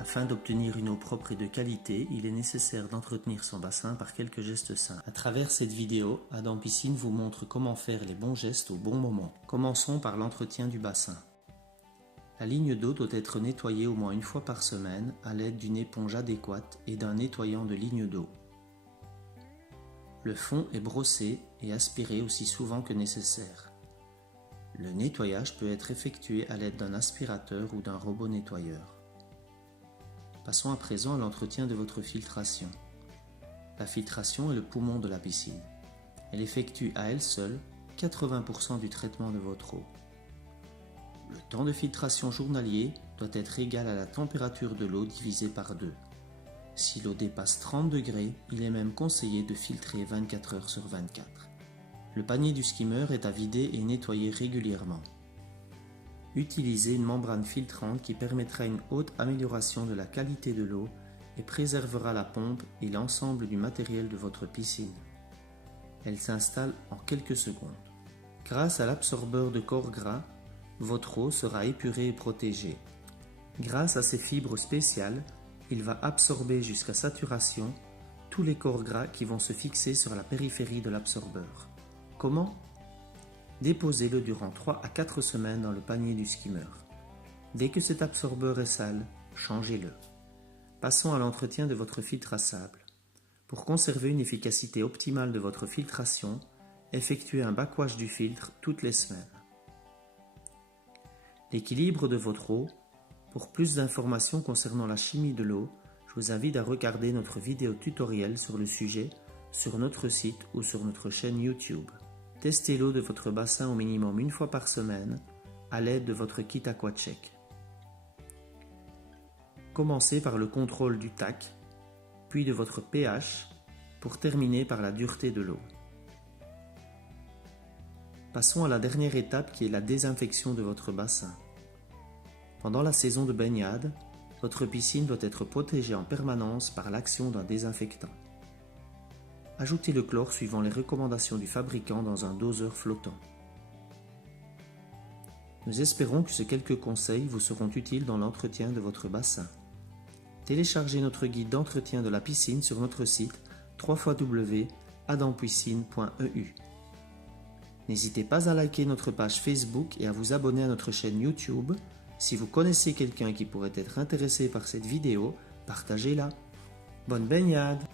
Afin d'obtenir une eau propre et de qualité, il est nécessaire d'entretenir son bassin par quelques gestes simples. À travers cette vidéo, Adam Piscine vous montre comment faire les bons gestes au bon moment. Commençons par l'entretien du bassin. La ligne d'eau doit être nettoyée au moins une fois par semaine à l'aide d'une éponge adéquate et d'un nettoyant de ligne d'eau. Le fond est brossé et aspiré aussi souvent que nécessaire. Le nettoyage peut être effectué à l'aide d'un aspirateur ou d'un robot nettoyeur. Passons à présent à l'entretien de votre filtration. La filtration est le poumon de la piscine. Elle effectue à elle seule 80% du traitement de votre eau. Le temps de filtration journalier doit être égal à la température de l'eau divisée par 2. Si l'eau dépasse 30 degrés, il est même conseillé de filtrer 24 heures sur 24. Le panier du skimmer est à vider et nettoyer régulièrement. Utilisez une membrane filtrante qui permettra une haute amélioration de la qualité de l'eau et préservera la pompe et l'ensemble du matériel de votre piscine. Elle s'installe en quelques secondes. Grâce à l'absorbeur de corps gras, votre eau sera épurée et protégée. Grâce à ses fibres spéciales, il va absorber jusqu'à saturation tous les corps gras qui vont se fixer sur la périphérie de l'absorbeur. Comment ? Déposez-le durant 3 à 4 semaines dans le panier du skimmer. Dès que cet absorbeur est sale, changez-le. Passons à l'entretien de votre filtre à sable. Pour conserver une efficacité optimale de votre filtration, effectuez un backwash du filtre toutes les semaines. L'équilibre de votre eau. Pour plus d'informations concernant la chimie de l'eau, je vous invite à regarder notre vidéo tutoriel sur le sujet sur notre site ou sur notre chaîne YouTube. Testez l'eau de votre bassin au minimum une fois par semaine à l'aide de votre kit AquaCheck. Commencez par le contrôle du TAC, puis de votre pH, pour terminer par la dureté de l'eau. Passons à la dernière étape qui est la désinfection de votre bassin. Pendant la saison de baignade, votre piscine doit être protégée en permanence par l'action d'un désinfectant. Ajoutez le chlore suivant les recommandations du fabricant dans un doseur flottant. Nous espérons que ces quelques conseils vous seront utiles dans l'entretien de votre bassin. Téléchargez notre guide d'entretien de la piscine sur notre site www.adampiscine.eu. N'hésitez pas à liker notre page Facebook et à vous abonner à notre chaîne YouTube. Si vous connaissez quelqu'un qui pourrait être intéressé par cette vidéo, partagez-la. Bonne baignade!